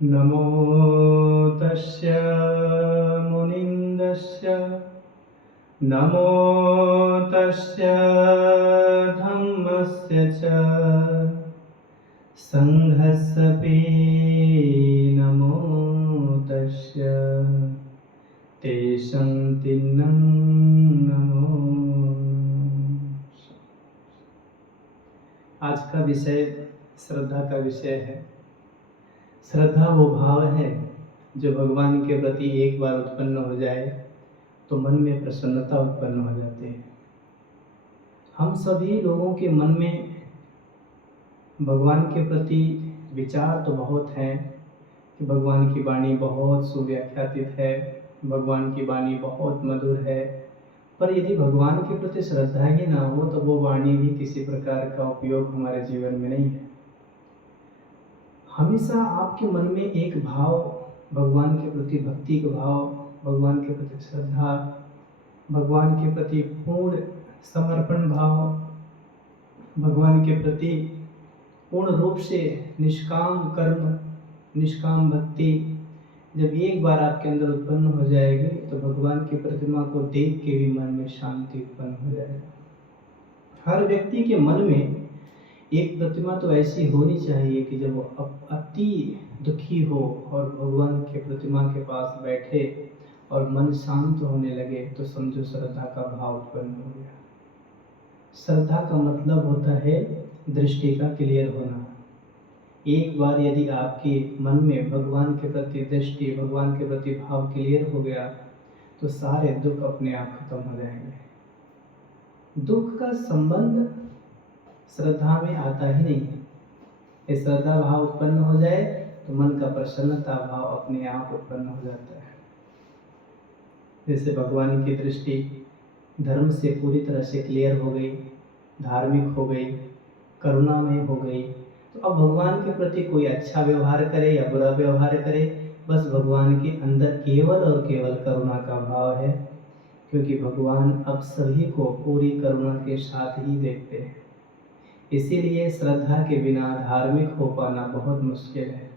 नमो तस्य मुनिन्दस्य नमो तस्य धम्मस्य च संघस्सपि नमो तस्य तेषां तिन्नं नमो। आज का विषय श्रद्धा का विषय है। श्रद्धा वो भाव है जो भगवान के प्रति एक बार उत्पन्न हो जाए तो मन में प्रसन्नता उत्पन्न हो जाती है। हम सभी लोगों के मन में भगवान के प्रति विचार तो बहुत हैं कि भगवान की वाणी बहुत सुव्याख्यातित है, भगवान की वाणी बहुत मधुर है, पर यदि भगवान के प्रति श्रद्धा ही ना हो तो वो वाणी भी किसी प्रकार का उपयोग हमारे जीवन में नहीं है। हमेशा आपके मन में एक भाव, भगवान के प्रति भक्ति का भाव, भगवान के प्रति श्रद्धा, भगवान के प्रति पूर्ण समर्पण भाव, भगवान के प्रति पूर्ण रूप से निष्काम कर्म, निष्काम भक्ति जब एक बार आपके अंदर उत्पन्न हो जाएगी तो भगवान की प्रतिमा को देख के भी मन में शांति उत्पन्न हो जाएगा। हर व्यक्ति के मन में एक प्रतिमा तो ऐसी होनी चाहिए कि जब वो अति दुखी हो और भगवान के प्रतिमा के पास बैठे और मन शांत होने लगे तो समझो श्रद्धा का भाव उत्पन्न हो गया। श्रद्धा का मतलब होता है दृष्टि का क्लियर होना। एक बार यदि आपके मन में भगवान के प्रति दृष्टि, भगवान के प्रति भाव क्लियर हो गया तो सारे दुख अपने आप खत्म हो जाएंगे। दुख का संबंध श्रद्धा में आता ही नहीं है। ये श्रद्धा भाव उत्पन्न हो जाए तो मन का प्रसन्नता भाव अपने आप उत्पन्न हो जाता है। जैसे भगवान की दृष्टि धर्म से पूरी तरह से क्लियर हो गई, धार्मिक हो गई, करुणामय हो गई, तो अब भगवान के प्रति कोई अच्छा व्यवहार करे या बुरा व्यवहार करे, बस भगवान के अंदर केवल और केवल करुणा का भाव है, क्योंकि भगवान अब सभी को पूरी करुणा के साथ ही देखते हैं। इसीलिए श्रद्धा के बिना धार्मिक हो पाना बहुत मुश्किल है।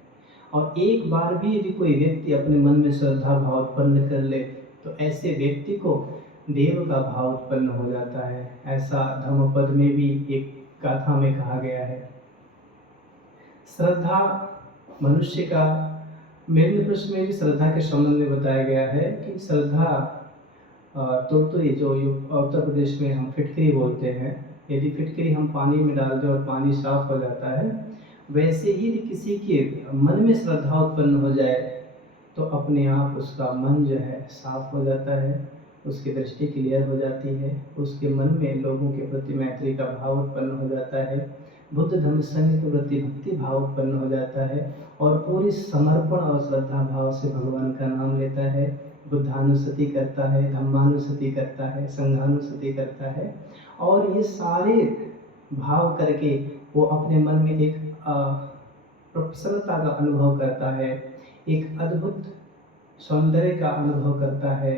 और एक बार भी यदि कोई व्यक्ति अपने मन में श्रद्धा भाव उत्पन्न कर ले तो ऐसे व्यक्ति को देव का भाव उत्पन्न हो जाता है। ऐसा धम्मपद में भी एक गाथा में कहा गया है। श्रद्धा मनुष्य का, मेरे प्रश्न में भी श्रद्धा के संबंध में बताया गया है कि श्रद्धा तुरतुरी जो उत्तर प्रदेश में हम फिटकरी बोलते हैं, यदि फिटकरी हम पानी में डाल दें और पानी साफ हो जाता है, वैसे ही यदि किसी के मन में श्रद्धा उत्पन्न हो जाए तो अपने आप उसका मन जो है साफ हो जाता है, उसकी दृष्टि क्लियर हो जाती है, उसके मन में लोगों के प्रति मैत्री का भाव उत्पन्न हो जाता है, बुद्ध धम्म संघ के प्रति भक्ति भाव उत्पन्न हो जाता है और पूरी समर्पण और श्रद्धा भाव से भगवान का नाम लेता है, बुद्धानुसति करता है, धम्मानुसति करता है, संघानुसति करता है, और ये सारे भाव करके वो अपने मन में एक प्रसन्नता का अनुभव करता है, एक अद्भुत सौंदर्य का अनुभव करता है,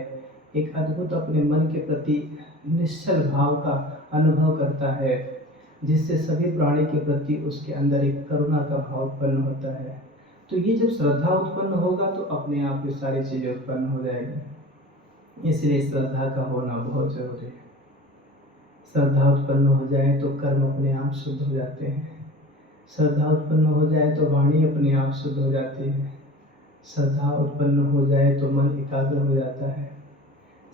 एक अद्भुत अपने मन के प्रति निश्चल भाव का अनुभव करता है, जिससे सभी प्राणी के प्रति उसके अंदर एक करुणा का भाव उत्पन्न होता है। तो ये जब श्रद्धा उत्पन्न होगा तो अपने आप ये सारी चीज़ें उत्पन्न हो जाएगी। इसलिए श्रद्धा का होना बहुत जरूरी है। श्रद्धा उत्पन्न हो जाए तो कर्म अपने आप शुद्ध हो जाते हैं। श्रद्धा उत्पन्न हो जाए तो वाणी अपने आप शुद्ध हो जाती है। श्रद्धा उत्पन्न हो जाए तो मन एकाग्र हो जाता है।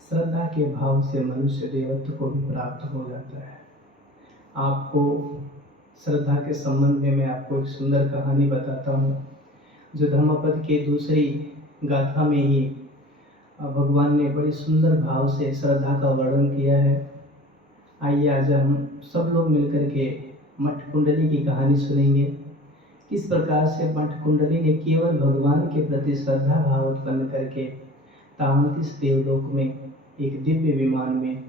श्रद्धा के भाव से मनुष्य देवत्व को भी प्राप्त हो जाता है। आपको श्रद्धा के संबंध में मैं आपको एक सुंदर कहानी बताता हूँ, जो धम्मपद के दूसरी गाथा में ही भगवान ने बड़ी सुंदर भाव से श्रद्धा का वर्णन किया है। आइए आज हम सब लोग मिलकर के मठ कुंडली की कहानी सुनेंगे। किस प्रकार से मठ कुंडली ने केवल भगवान के प्रति श्रद्धा भाव उत्पन्न करके तामतिस देवलोक में एक दिव्य विमान में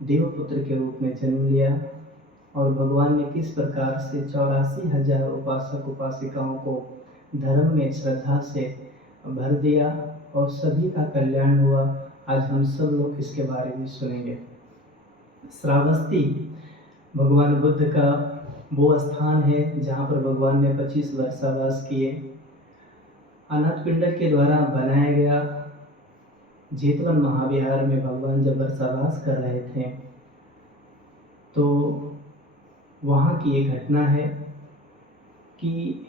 देवपुत्र के रूप में जन्म लिया, और भगवान ने किस प्रकार से 84,000 उपासक उपासिकाओं को धर्म में श्रद्धा से भर दिया और सभी का कल्याण हुआ। आज हम सब लोग इसके बारे में सुनेंगे। श्रावस्ती भगवान बुद्ध का वो स्थान है जहाँ पर भगवान ने 25 वर्षावास किए। अनाथ पिंडर के द्वारा बनाया गया जेतवन महाविहार में भगवान जब वर्षावास कर रहे थे, तो वहाँ की एक घटना है कि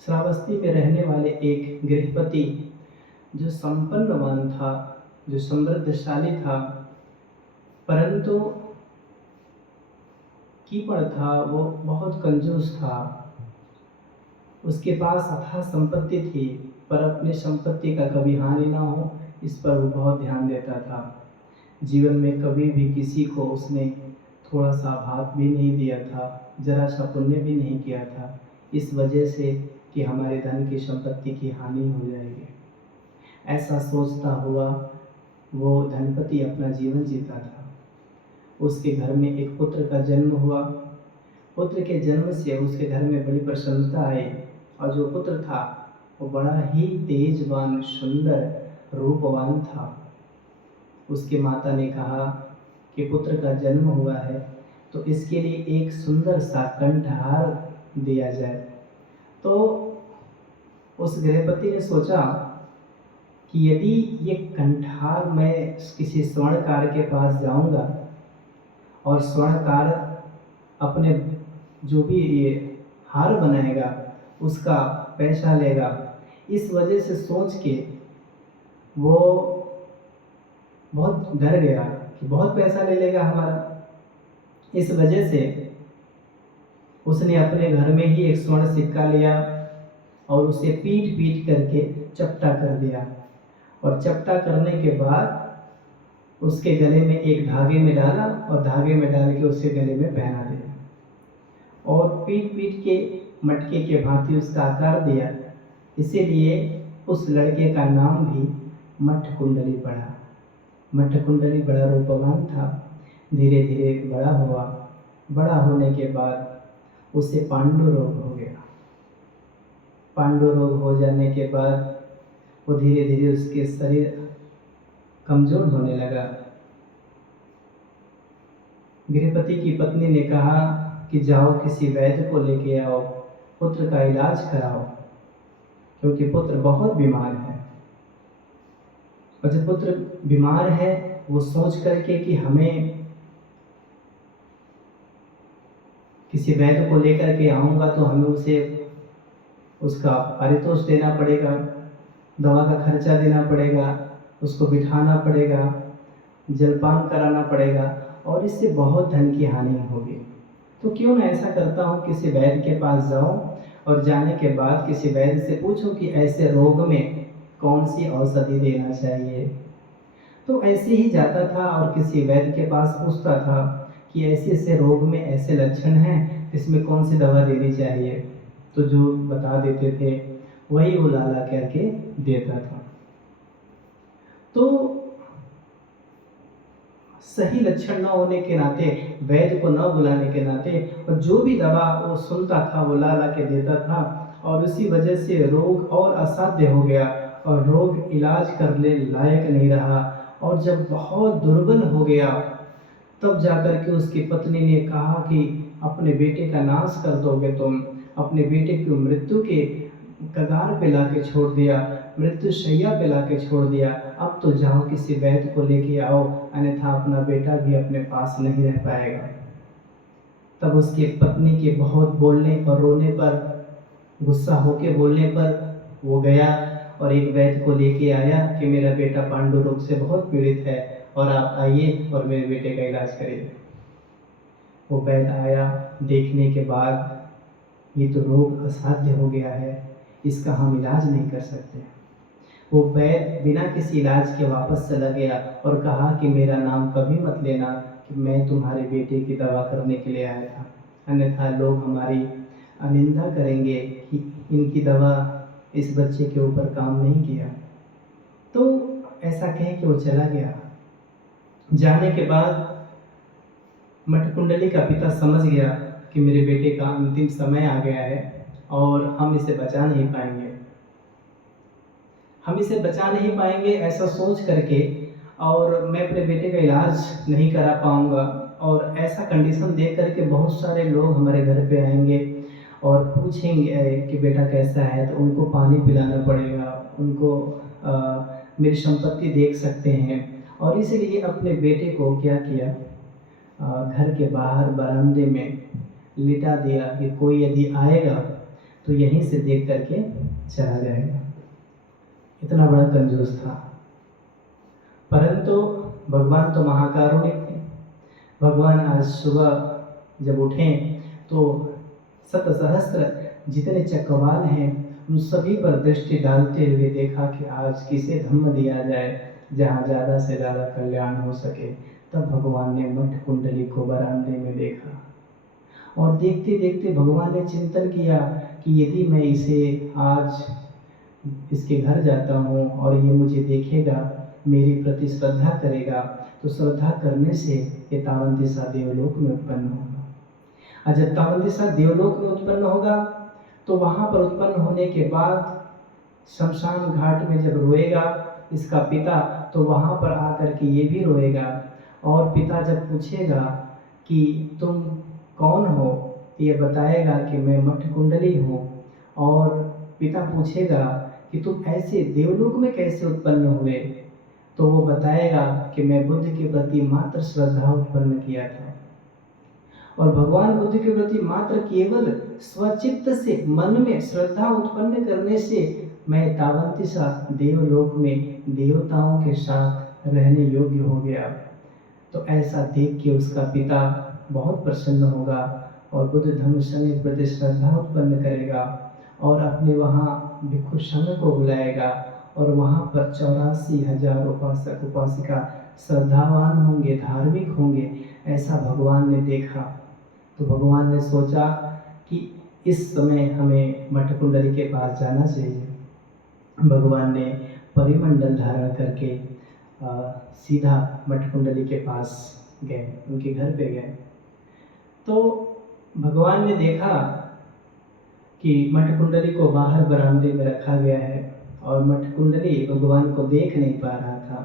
श्रावस्ती में रहने वाले एक गृहपति जो संपन्नवान था, जो समृद्धशाली था, परंतु कीपड़ था, वो बहुत कंजूस था। उसके पास अथाह संपत्ति थी, पर अपनी संपत्ति का कभी हानि ना हो, इस पर वो बहुत ध्यान देता था। जीवन में कभी भी किसी को उसने थोड़ा सा भाग भी नहीं दिया था, जरा सा पुण्य भी नहीं किया था, इस वजह से कि हमारे धन की संपत्ति की हानि हो जाएगी। ऐसा सोचता हुआ वो धनपति अपना जीवन जीता था। उसके घर में एक पुत्र का जन्म हुआ। पुत्र के जन्म से उसके घर में बड़ी प्रसन्नता आई, और जो पुत्र था वो बड़ा ही तेजवान, सुंदर, रूपवान था। उसके माता ने कहा कि पुत्र का जन्म हुआ है तो इसके लिए एक सुंदर सा कंठहार दिया जाए। तो उस गृहपति ने सोचा कि यदि ये कंठहार मैं किसी स्वर्णकार के पास जाऊंगा और स्वर्णकार अपने जो भी ये हार बनाएगा उसका पैसा लेगा, इस वजह से सोच के वो बहुत डर गया कि बहुत पैसा ले लेगा हमारा। इस वजह से उसने अपने घर में ही एक स्वर्ण सिक्का लिया और उसे पीट पीट करके चपटा कर दिया, और चपटा करने के बाद उसके गले में एक धागे में डाला और धागे में डाल के उसे गले में पहना दिया, और पीट पीट के मटके के भांति उसका आकार दिया। इसीलिए उस लड़के का नाम भी मट्ठ कुंडली पड़ा। मट्ठ कुंडली बड़ा रूपवान था। धीरे धीरे बड़ा हुआ। बड़ा होने के बाद उसे पांडु रोग हो गया। पांडु रोग हो जाने के बाद वो धीरे धीरे उसके शरीर कमजोर होने लगा। गृहपति की पत्नी ने कहा कि जाओ किसी वैद्य को लेके आओ, पुत्र का इलाज कराओ, क्योंकि पुत्र बहुत बीमार है। और जब पुत्र बीमार है, वो सोच करके कि हमें किसी वैद्य को लेकर के आऊँगा तो हमें उसे उसका पारितोष देना पड़ेगा, दवा का खर्चा देना पड़ेगा, उसको बिठाना पड़ेगा, जलपान कराना पड़ेगा, और इससे बहुत धन की हानि होगी। तो क्यों ना ऐसा करता हूँ, किसी वैद्य के पास जाऊँ और जाने के बाद किसी वैद्य से पूछूं कि ऐसे रोग में कौन सी औषधि देना चाहिए। तो ऐसे ही जाता था और किसी वैद्य के पास पूछता था कि ऐसे ऐसे रोग में ऐसे लक्षण हैं, इसमें कौन सी दवा देनी चाहिए। तो जो बता देते थे वही वो ला ला करके देता था। तो सही लक्षण न होने के नाते, वैद्य को न बुलाने के नाते, और जो भी दवा वो सुनता था वो ला ला के देता था, और उसी वजह से रोग और असाध्य हो गया और रोग इलाज करने लायक नहीं रहा। और जब बहुत दुर्बल हो गया तब जाकर के उसकी पत्नी ने कहा कि अपने बेटे का नाश कर दोगे तुम, अपने बेटे को मृत्यु के कगार पे ला के छोड़ दिया, मृत्यु शैया पे ला के छोड़ दिया, अब तो जाओ किसी वैद्य को लेके आओ, अन्यथा अपना बेटा भी अपने पास नहीं रह पाएगा। तब उसकी पत्नी के बहुत बोलने और रोने पर, गुस्सा होके बोलने पर वो गया और एक वैद्य को लेके आया कि मेरा बेटा पांडु रोग से बहुत पीड़ित है और आप आइए और मेरे बेटे का इलाज करिए। वो वैद्य आया, देखने के बाद ये तो रोग असाध्य हो गया है, इसका हम इलाज नहीं कर सकते। वो वैद्य बिना किसी इलाज के वापस चला गया और कहा कि मेरा नाम कभी मत लेना कि मैं तुम्हारे बेटे की दवा करने के लिए आया था, अन्यथा लोग हमारी अनिंदा करेंगे कि इनकी दवा इस बच्चे के ऊपर काम नहीं किया। तो ऐसा कह के वो चला गया। जाने के बाद मट्ठ कुंडली का पिता समझ गया कि मेरे बेटे का अंतिम समय आ गया है और हम इसे बचा नहीं पाएंगे, हम इसे बचा नहीं पाएंगे ऐसा सोच करके, और मैं अपने बेटे का इलाज नहीं करा पाऊंगा, और ऐसा कंडीशन देख करके बहुत सारे लोग हमारे घर पे आएंगे और पूछेंगे कि बेटा कैसा है, तो उनको पानी पिलाना पड़ेगा, उनको मेरी संपत्ति देख सकते हैं। और इसलिए अपने बेटे को क्या किया, घर के बाहर बरामदे में लिटा दिया कि कोई यदि आएगा तो यहीं से देख करके चला जाएगा। इतना बड़ा कंजूस था। परंतु भगवान तो महाकारुणिक थे। भगवान आज सुबह जब उठे तो शत सहस्त्र जितने चक्रवाल हैं उन सभी पर दृष्टि डालते हुए देखा कि आज किसे धम्म दिया जाए जहाँ ज़्यादा से ज़्यादा कल्याण हो सके। तब भगवान ने मठ कुंडली को बरामदे में देखा और देखते देखते भगवान ने चिंतन किया कि यदि मैं इसे आज इसके घर जाता हूँ और ये मुझे देखेगा, मेरी प्रति श्रद्धा करेगा, तो श्रद्धा करने से ये तावन दिशा देवलोक में उत्पन्न होगा। और जब तावन दिशा देवलोक में उत्पन्न होगा तो वहाँ पर उत्पन्न होने के बाद शमशान घाट में जब रोएगा इसका पिता, तो वहाँ पर आकर के ये भी रोएगा। और पिता जब पूछेगा कि तुम कौन हो, तो ये बताएगा कि मैं मठ कुंडली हूँ। और पिता पूछेगा कि तुम ऐसे देवलोक में कैसे उत्पन्न हुए, तो वो बताएगा कि मैं बुद्ध के प्रति मात्र श्रद्धा उत्पन्न किया था। और भगवान बुद्ध के प्रति मात्र केवल स्वचित्त से मन में श्रद्धा उत्पन्न करने से मैं तावंतिसा देवलोक में देवताओं के साथ रहने योग्य हो गया। तो ऐसा देख के उसका पिता बहुत प्रसन्न होगा और बुद्ध धम्म संघ के प्रति श्रद्धा उत्पन्न करेगा और अपने वहाँ भिक्षु संघ को बुलाएगा और वहाँ पर 84,000 उपासक उपासिका श्रद्धावान होंगे, धार्मिक होंगे। ऐसा भगवान ने देखा तो भगवान ने सोचा कि इस समय हमें मठ कुंडली के पास जाना चाहिए। भगवान ने परिमंडल धारण करके सीधा मठ कुंडली के पास गए, उनके घर पे गए। तो भगवान ने देखा कि मठ कुंडली को बाहर बरामदे में रखा गया है और मठ कुंडली भगवान को देख नहीं पा रहा था।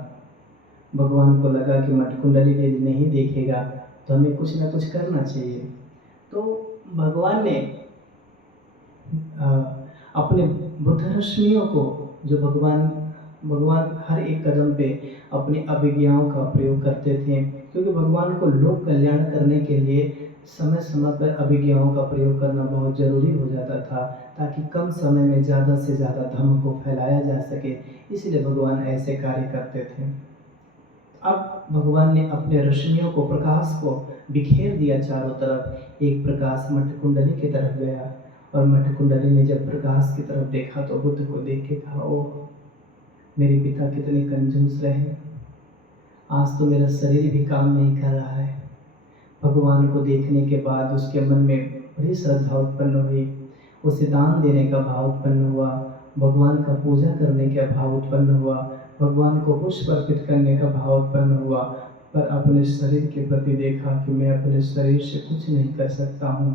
भगवान को लगा कि मठ कुंडली यदि नहीं देखेगा तो हमें कुछ ना कुछ करना चाहिए। तो भगवान ने अपने बुद्ध रश्मियों को, जो भगवान हर एक कदम पे अपनी अभिज्ञाओं का प्रयोग करते थे, क्योंकि भगवान को लोक कल्याण करने के लिए समय समय पर अभिज्ञाओं का प्रयोग करना बहुत ज़रूरी हो जाता था, ताकि कम समय में ज़्यादा से ज़्यादा धर्म को फैलाया जा सके। इसलिए भगवान ऐसे कार्य करते थे। अब भगवान ने अपने रश्मियों को, प्रकाश को बिखेर दिया चारों तरफ। एक प्रकाश मठ कुंडली की तरफ गया और मठ कुंडली ने जब प्रकाश की तरफ देखा तो बुद्ध को देख के कहा, ओह मेरे पिता कितने कंजूस रहे, आज तो मेरा शरीर भी काम नहीं कर रहा है। भगवान को देखने के बाद उसके मन में बड़ी श्रद्धा उत्पन्न हुई, उसे दान देने का भाव उत्पन्न हुआ, भगवान का पूजा करने का भाव उत्पन्न हुआ, भगवान को पुष्प अर्पित करने का भाव उत्पन्न हुआ। पर अपने शरीर के प्रति देखा कि मैं अपने शरीर से कुछ नहीं कर सकता हूँ,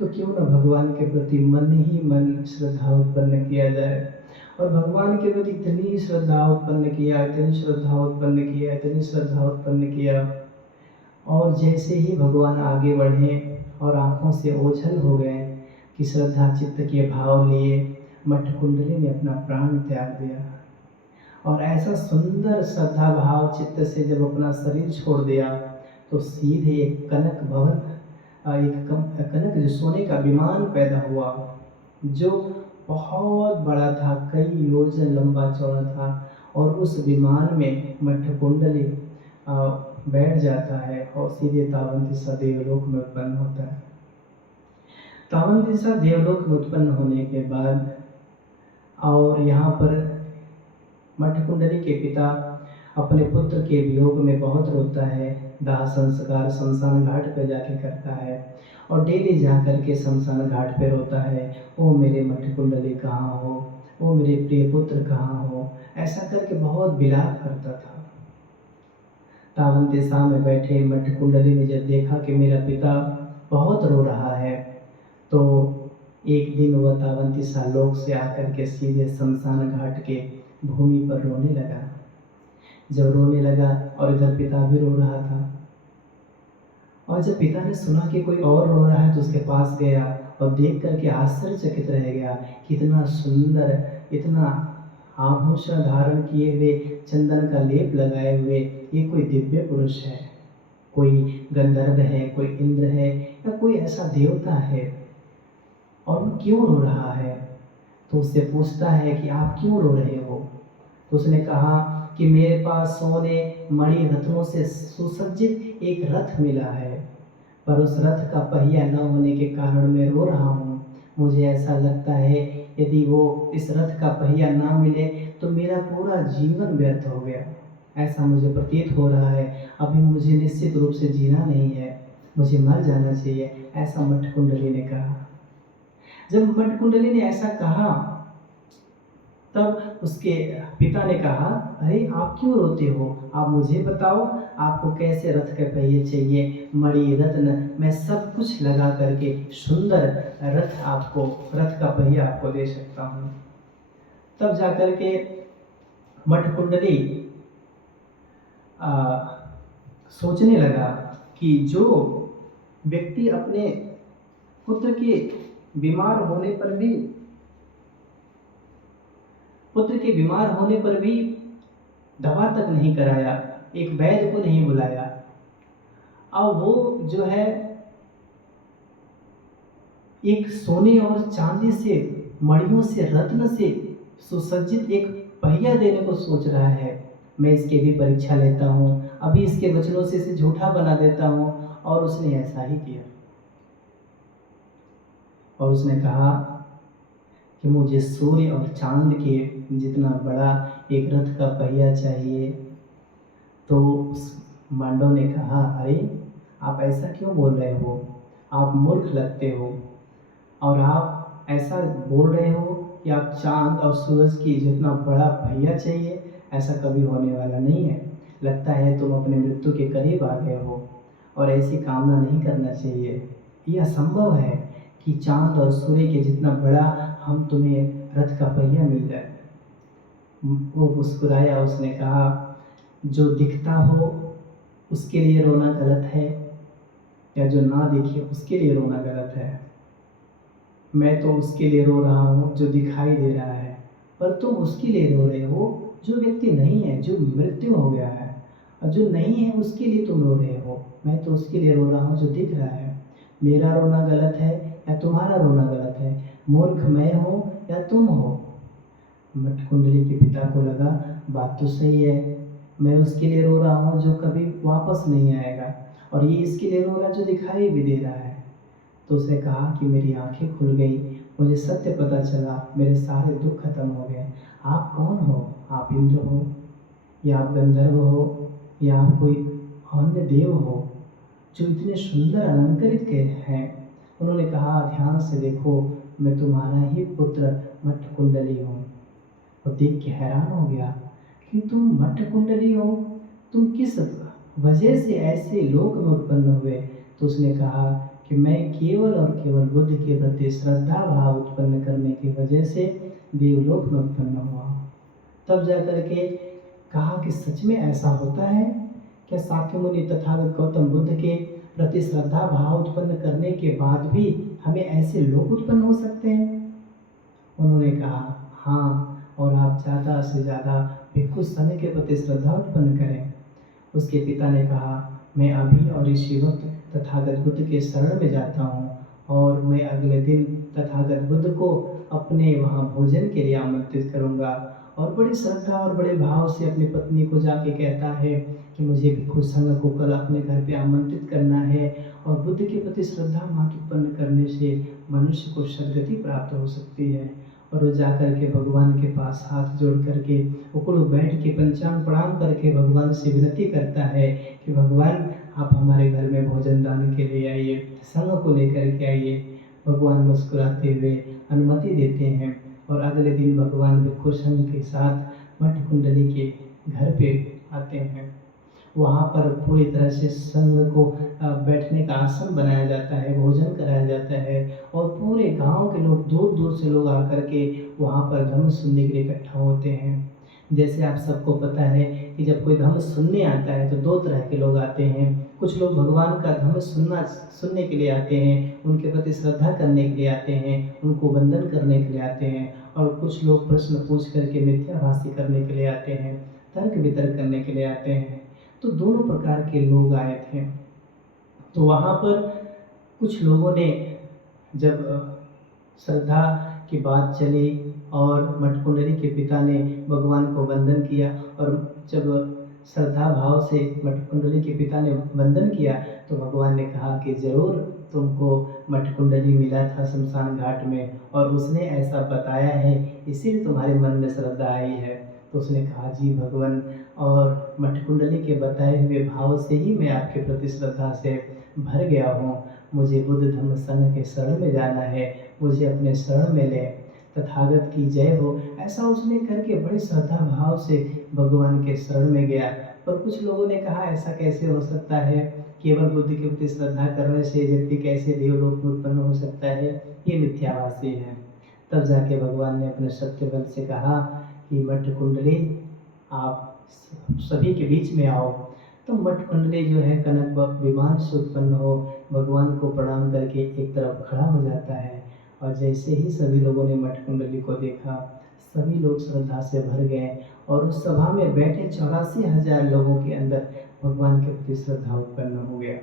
तो क्यों न भगवान के प्रति मन ही मन श्रद्धा उत्पन्न किया जाए। और भगवान के प्रति इतनी श्रद्धा उत्पन्न किया, इतनी श्रद्धा उत्पन्न किया, इतनी श्रद्धा उत्पन्न किया। और जैसे ही भगवान आगे बढ़े और आँखों से ओझल हो गए कि श्रद्धा चित्त के भाव लिए मठ कुंडली ने अपना प्राण त्याग दिया। और ऐसा सुंदर श्रद्धा भाव चित्त से जब अपना शरीर छोड़ दिया तो सीधे एक कनक भवन, कनक जो सोने का विमान पैदा हुआ, जो बहुत बड़ा था, कई योजन लंबा चौड़ा था। और उस विमान में मठ कुंडली बैठ जाता है और सीधे तावन दिशा देवलोक में उत्पन्न होता है। तावन दिशा देवलोक में उत्पन्न होने के बाद और यहाँ पर मठ कुंडली के पिता अपने पुत्र के वियोग में बहुत रोता है, दाह संस्कार शमशान घाट पर जाके करता है और डेली जा कर के शमशान घाट पे रोता है, ओ मेरे मठ कुंडली कहाँ हो, ओ मेरे प्रिय पुत्र कहाँ हो। ऐसा करके बहुत विलाप करता था। तावन दिशा में बैठे मठ कुंडली ने जब देखा कि मेरा पिता बहुत रो रहा है, तो एक दिन वह तावन दिशा लोक से आकर के सीधे शमशान घाट के भूमि पर रोने लगा। जब रोने लगा और इधर पिता भी रो रहा था, और जब पिता ने सुना कि कोई और रो रहा है तो उसके पास गया और देख कर के आश्चर्यचकित रह गया, कितना सुंदर, इतना आभूषण धारण किए हुए, चंदन का लेप लगाए हुए ये कोई दिव्य पुरुष है, कोई गंधर्व है, कोई इंद्र है या कोई ऐसा देवता है, और वो क्यों रो रहा है? तो उससे पूछता है कि आप क्यों रो रहे हो? तो उसने कहा कि मेरे पास सोने मणि रत्नों से सुसज्जित एक रथ मिला है, पर उस रथ का पहिया न होने के कारण मैं रो रहा हूँ। मुझे ऐसा लगता है यदि वो इस रथ का पहिया ना मिले तो मेरा पूरा जीवन व्यर्थ हो गया। ऐसा मुझे प्रतीत हो रहा है, अभी मुझे निश्चित रूप से जीना नहीं है, मुझे मर जाना चाहिए, ऐसा मट्टकुंडली ने कहा। जब मट्टकुंडली ने ऐसा कहा तब उसके पिता ने कहा, अरे आप क्यों रोते हो? आप मुझे बताओ, आपको कैसे रथ के पहिए चाहिए? मणि रत्न मैं सब कुछ लगा करके सुंदर रथ का पहिया आपको दे सकता हूँ। तब जाकर के मट्टकुंडली सोचने लगा कि जो व्यक्ति अपने पुत्र के बीमार होने पर भी दवा तक नहीं कराया, एक वैद्य को नहीं बुलाया, अब वो जो है एक सोने और चांदी से, मणियों से, रत्न से सुसज्जित एक पहिया देने को सोच रहा है। मैं इसकी भी परीक्षा लेता हूँ, अभी इसके वचनों से इसे झूठा बना देता हूँ। और उसने ऐसा ही किया और उसने कहा कि मुझे सूर्य और चांद के जितना बड़ा एक रथ का पहिया चाहिए। तो उस मांडव ने कहा, अरे आप ऐसा क्यों बोल रहे हो? आप मूर्ख लगते हो और आप ऐसा बोल रहे हो कि आप चांद और सूरज की जितना बड़ा पहिया चाहिए, ऐसा कभी होने वाला नहीं है। लगता है तुम अपने मृत्यु के करीब आ गए हो और ऐसी कामना नहीं करना चाहिए। यह असंभव है कि चांद और सूर्य के जितना बड़ा हम तुम्हें रथ का पहिया मिल जाए। वो मुस्कुराया, उसने कहा, जो दिखता हो उसके लिए रोना गलत है या जो ना दिखे उसके लिए रोना गलत है? मैं तो उसके लिए रो रहा हूँ जो दिखाई दे रहा है, पर तुम उसके लिए रो रहे हो जो व्यक्ति नहीं है, जो मृत्यु हो गया है, और जो नहीं है उसके लिए तुम रो रहे हो। मैं तो उसके लिए रो रहा हूँ जो दिख रहा है। मेरा रोना गलत है या तुम्हारा रोना गलत है? मूर्ख मैं हूँ या तुम हो? मट्टकुंडली के पिता को लगा बात तो सही है, मैं उसके लिए रो रहा हूँ जो कभी वापस नहीं आएगा, और ये इसके लिए रो रहा है जो दिखाई भी दे रहा है। तो उसने कहा कि मेरी आंखें खुल गई, मुझे सत्य पता चला, मेरे सारे दुख खत्म हो गए। आप कौन हो? आप इंद्र हो या आप गंधर्व हो या आप कोई अन्य देव हो जो इतने सुंदर अलंकृत के हैं? उन्होंने कहा, ध्यान से देखो, मैं तुम्हारा ही पुत्र मट्टकुंडली हूँ। और देख के हैरान हो गया कि तुम मट्टकुंडली हो, तुम किस वजह से ऐसे लोक में उत्पन्न हुए? तो उसने कहा कि मैं केवल और केवल बुद्ध के प्रति श्रद्धा भाव उत्पन्न करने की वजह से देवलोक में उत्पन्न हुआ। तब जाकर के कहा कि सच में ऐसा होता है क्या? शाक्य मुनि तथागत गौतम बुद्ध के प्रति श्रद्धा भाव उत्पन्न करने के बाद भी हमें ऐसे लोग उत्पन्न हो सकते हैं? उन्होंने कहा, हाँ, और आप ज़्यादा से ज़्यादा भिक्षु समय के प्रति श्रद्धा उत्पन्न करें। उसके पिता ने कहा, मैं अभी और इसी वक्त तथागत बुद्ध के शरण में जाता हूँ और मैं अगले दिन तथागत बुद्ध को अपने वहाँ भोजन के लिए आमंत्रित करूँगा। और बड़ी श्रद्धा और बड़े भाव से अपनी पत्नी को जाके कहता है कि मुझे भिक्षु संघ को कल अपने घर पे आमंत्रित करना है, और बुद्ध के प्रति श्रद्धा मत उत्पन्न करने से मनुष्य को सद्गति प्राप्त हो सकती है। और वो जाकर के भगवान के पास हाथ जोड़ करके उकड़ू बैठ के पंचांग प्रणाम करके भगवान से विनती करता है कि भगवान आप हमारे घर में भोजन दान के लिए आइए, संघ को लेकर के आइए। भगवान मुस्कुराते हुए अनुमति देते हैं और अगले दिन भगवान भिक्षु संघ के साथ मट्टकुंडली के घर पे आते हैं। वहाँ पर पूरी तरह से संघ को बैठने का आसन बनाया जाता है, भोजन कराया जाता है, और पूरे गांव के लोग, दूर दूर से लोग आकर के वहाँ पर धर्म सुनने के लिए इकट्ठा होते हैं। जैसे आप सबको पता है कि जब कोई धर्म सुनने आता है तो दो तरह के लोग आते हैं, कुछ लोग भगवान का धम्म सुनने के लिए आते हैं, उनके प्रति श्रद्धा करने के लिए आते हैं, उनको वंदन करने के लिए आते हैं, और कुछ लोग प्रश्न पूछ करके मिथ्याभाषी करने के लिए आते हैं, तर्क वितर्क करने के लिए आते हैं। तो दोनों प्रकार के लोग आए थे। तो वहाँ पर कुछ लोगों ने जब श्रद्धा की बात चली और मठकुंडली के पिता ने भगवान को वंदन किया, और जब श्रद्धा भाव से मठकुंडली के पिता ने वंदन किया तो भगवान ने कहा कि ज़रूर तुमको मठकुंडली मिला था शमशान घाट में, और उसने ऐसा बताया है, इसीलिए तुम्हारे मन में श्रद्धा आई है। तो उसने कहा, जी भगवान, और मठकुंडली के बताए हुए भाव से ही मैं आपके प्रति श्रद्धा से भर गया हूँ। मुझे बुद्ध धम्म संघ के शरण में जाना है, मुझे अपने शरण में ले, तथागत की जय हो। ऐसा उसने करके बड़े श्रद्धा भाव से भगवान के शरण में गया। पर कुछ लोगों ने कहा, ऐसा कैसे हो सकता है, केवल बुद्ध के प्रति श्रद्धा करने से व्यक्ति कैसे देवलोक में उत्पन्न हो सकता है, ये मिथ्याभासी है। तब जाके भगवान ने अपने सत्य बल से कहा कि मठकुंडली आप सभी के बीच में आओ। तो मठकुंडली जो है कनक विमान से उत्पन्न हो, भगवान को प्रणाम करके एक तरफ खड़ा हो जाता है, और जैसे ही सभी लोगों ने मठकुंडली को देखा, सभी लोग श्रद्धा से भर गए, और उस सभा में बैठे 84,000 लोगों के अंदर भगवान के प्रति श्रद्धा उत्पन्न हो गया।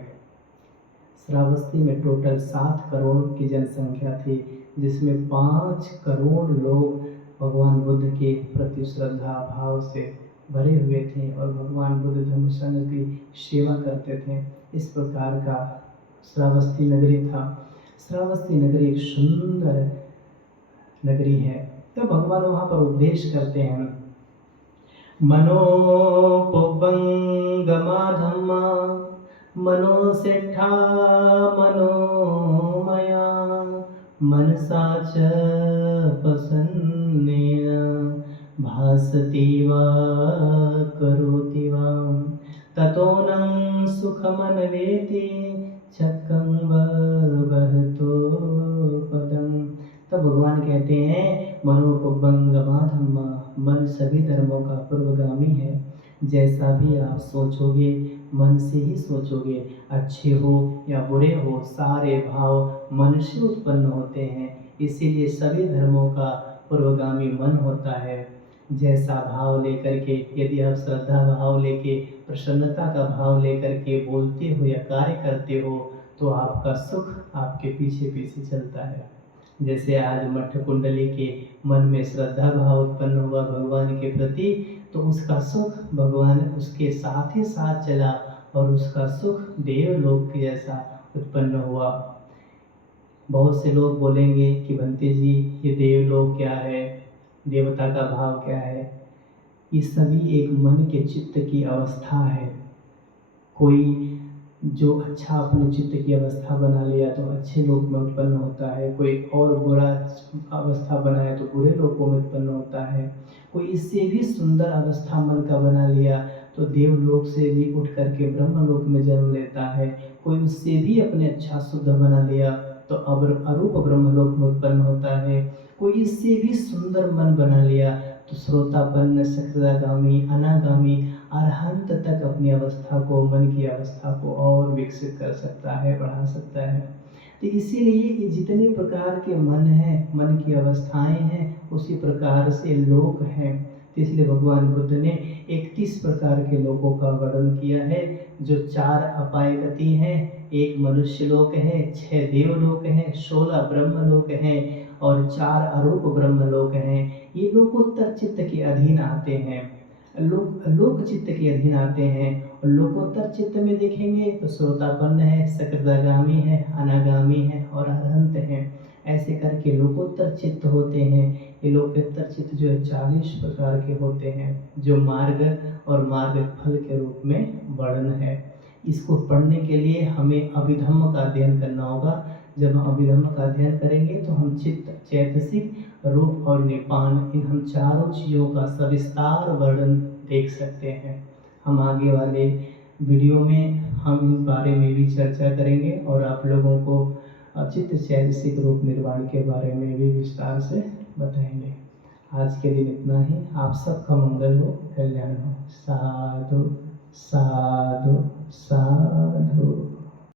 श्रावस्ती में टोटल 7 करोड़ की जनसंख्या थी, जिसमें 5 करोड़ लोग भगवान बुद्ध के प्रति श्रद्धा भाव से भरे हुए थे और भगवान बुद्ध धम्म संघ की सेवा करते थे। इस प्रकार का श्रावस्ती नगरी था। श्रावस्ती नगरी एक सुंदर नगरी है। तो भगवान वहाँ पर उपदेश करते हैं, मनोपुब्बंगमा धम्मा मनोसेठा मनोमया मनसा च प्रसन्नेन भासति वा करोति वा ततोऽनं सुखमन्वेति चक्रं वहतो पदम्। तब भगवान कहते हैं, मनोपुब्बंगमा धम्मा, मन सभी धर्मों का पूर्वगामी है। जैसा भी आप सोचोगे, मन से ही सोचोगे, अच्छे हो या बुरे हो, सारे भाव मन से उत्पन्न होते हैं। इसीलिए सभी धर्मों का पूर्वगामी मन होता है। जैसा भाव लेकर के, यदि आप श्रद्धा भाव लेके, प्रसन्नता का भाव लेकर के बोलते हो या कार्य करते हो, तो आपका सुख आपके पीछे पीछे चलता है। जैसे आज मठकुंडली के मन में श्रद्धा भाव उत्पन्न हुआ भगवान के प्रति, तो उसका सुख भगवान उसके साथ ही साथ चला, और उसका सुख देवलोक के जैसा उत्पन्न हुआ। बहुत से लोग बोलेंगे कि बंते जी, ये देवलोक क्या है, देवता का भाव क्या है। ये सभी एक मन के चित्त की अवस्था है। कोई जो अच्छा अपने चित्त की अवस्था बना लिया तो अच्छे लोक में उत्पन्न होता है, कोई और बुरा अवस्था बनाए तो बुरे लोकों में उत्पन्न होता है। कोई इससे भी सुंदर अवस्था मन का बना लिया तो देवलोक से भी उठ करके ब्रह्मलोक में जन्म लेता है। कोई उससे भी अपने अच्छा शुद्ध बना लिया तो अब अरूप ब्रह्मलोक में उत्पन्न होता है। कोई इससे भी सुंदर मन बना लिया तो श्रोतापन्न, सक्रियगामी, अनागामी, अरहंत तक अपनी अवस्था को, मन की अवस्था को और विकसित कर सकता है, बढ़ा सकता है। तो इसीलिए ये जितने प्रकार के मन हैं, मन की अवस्थाएं हैं, उसी प्रकार से लोक हैं। तो इसलिए भगवान बुद्ध ने 31 प्रकार के लोकों का वर्णन किया है, जो 4 अपाय गति हैं, 1 मनुष्य लोक है, 6 देवलोक हैं, 16 ब्रह्मलोक हैं और 4 अरूप ब्रह्मलोक हैं। ये लोकोत्तर चित्त के अधीन आते हैं, लोक चित्त के अधीन आते हैं। और लोकोत्तर चित्त में देखेंगे तो श्रोतापन्न है, सकृदागामी है, अनागामी है और अरहंत है। ऐसे करके लोकोत्तर चित्त होते हैं। ये लोकोत्तर चित्त जो है 40 प्रकार के होते हैं, जो मार्ग और मार्ग फल के रूप में वर्णन है। इसको पढ़ने के लिए हमें अभिधम्म का अध्ययन करना होगा। जब हम अभिधम्म का अध्ययन करेंगे तो हम चित्त, चैतसिक, रूप और निपान, इन हम चारों चीज़ों का सविस्तार वर्णन देख सकते हैं। हम आगे वाले वीडियो में हम इन बारे में भी चर्चा करेंगे और आप लोगों को चित्त चैतसिक रूप निर्वाण के बारे में भी विस्तार से बताएंगे। आज के दिन इतना ही। आप सबका मंगल हो, कल्याण हो। साधु साधु साधु।